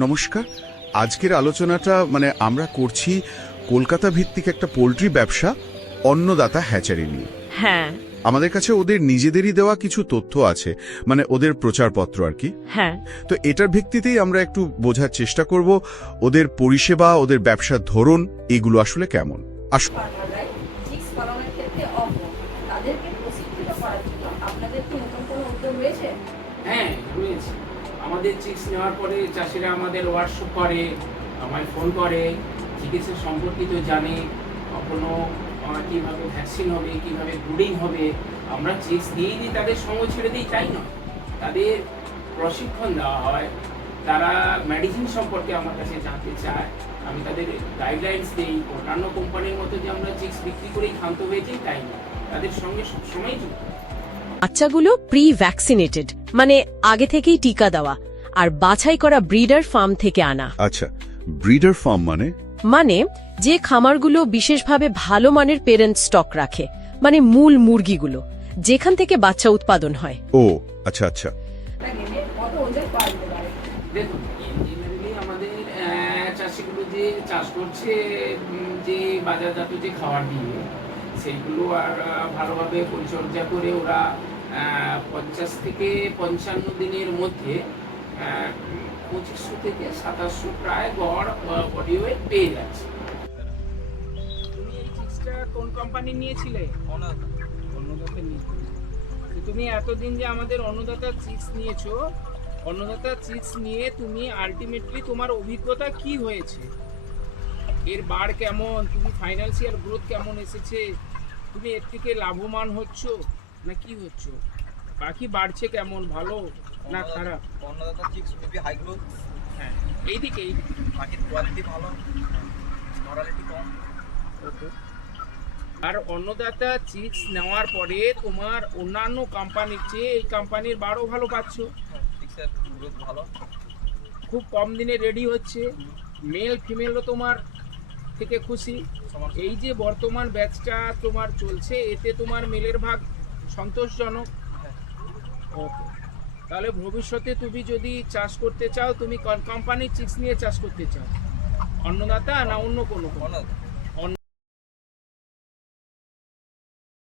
নমস্কার। আজকের আলোচনাটা আমরা করছি কলকাতা ভিত্তিক একটা পোল্ট্রি ব্যবসা অন্নদাতা হ্যাচারি নিয়ে। হ্যাঁ আমাদের কাছে ওদের নিজেদেরই দেওয়া কিছু তথ্য আছে, ওদের প্রচারপত্র আর কি। হ্যাঁ তো এটার ভিত্তিতেই আমরা একটু বোঝার চেষ্টা করব ওদের পরিষেবা, ওদের ব্যবসার ধরন এগুলো আসলে কেমন। আসুন। ফার্মাররাই চিক্স পালনের ক্ষেত্রে অজ্ঞ, তাদেরকে প্রশিক্ষিত করার জন্য আপনাদের কি নতুন কোনো উদ্যোগ রয়েছে? হ্যাঁ রয়েছে। আমাদের চিক্স নেওয়ার পরে চাষিরা আমাদের হোয়াটসঅ্যাপ করে, আমায় ফোন করে, চিকিৎসা সম্পর্কিত জানে, কোনো কীভাবে ভ্যাকসিন হবে, কীভাবে ব্রুডিং হবে। আমরা চিক্স দিয়েই দিই, তাদের সঙ্গে ছেড়ে দিই তাই নয়, তাদের প্রশিক্ষণ দেওয়া হয়। তারা মেডিসিন সম্পর্কে আমার কাছে জানতে চায়, আমি তাদের গাইডলাইন্স দিই। অন্যান্য কোম্পানির মতো যে আমরা চিক্স বিক্রি করেই ক্ষান্ত হয়ে যাই তাই নয়, তাদের সঙ্গে সবসময় যুক্ত। বাচ্চাগুলো প্রি ভ্যাকসিনেটেড, মানে আগে থেকেই টিকা দেওয়া, আর বাছাই করা ব্রিডার ফার্ম থেকে আনা। আচ্ছা, ব্রিডার ফার্ম মানে যে খামারগুলো বিশেষভাবে ভালো মানের পেরেন্ট স্টক রাখে, মানে মূল মুরগিগুলো, যেখান থেকে বাচ্চা উৎপাদন হয়। ও আচ্ছা আচ্ছা। একটা গেমে কত ওজন পাওয়া যেতে পারে? দেখুন, জেনারেলি আমাদের চাষিগুলো যে চাষ করছে, যে বাজারজাত যে খাবার দিয়ে, সেইগুলো আর ভালোভাবে পরিচর্যা করে ওরা 50 থেকে 55 দিনের মধ্যে 2500 থেকে 2700 প্রায় গড় বডি ওয়েট পেয়ে যাচ্ছে। তুমি এই চিজটা কোন কোম্পানি নিয়েছিলে? অন্নদাতা নিয়েছিলে। তো তুমি এতদিন যে আমাদের অন্নদাতা চিজ নিয়েছো, অন্নদাতা চিজ নিয়ে তুমি আলটিমেটলি তোমার অভিজ্ঞতা কি হয়েছে? এর বাড় কেমন, তুমি ফাইন্যান্সিয়াল গ্রোথ কেমন এসেছে, তুমি এর থেকে লাভবান হচ্ছ না কি হচ্ছ, বাকি বাড়ছে কেমন, ভালো না খারাপ? অন্নদাতা চিক্স খুবই হাই গ্রোথ। হ্যাঁ, এইদিকে বাকির কোয়ালিটি ভালো, মরালিটি কম। ওকে। আর অন্নদাতা চিজ নেওয়ার পরে তোমার অন্যান্য কোম্পানির চেয়ে এই কোম্পানির বাড়ও ভালো পাচ্ছ। চিক্সের গ্রোথ ভালো, খুব কম দিনে রেডি হচ্ছে, মেল ফিমেলও তোমার থেকে খুশি। এই যে বর্তমান ব্যাচটা তোমার চলছে, এতে তোমার মেলের ভাগ সন্তোষজনক। ওকে, তাহলে ভবিষ্যতে তুমি যদি চাষ করতে চাও, তুমি কোন কোম্পানির চিক্স নিয়ে চাষ করতে চাও? অন্নদাতা না অন্য কোনো? অন্নদাতা।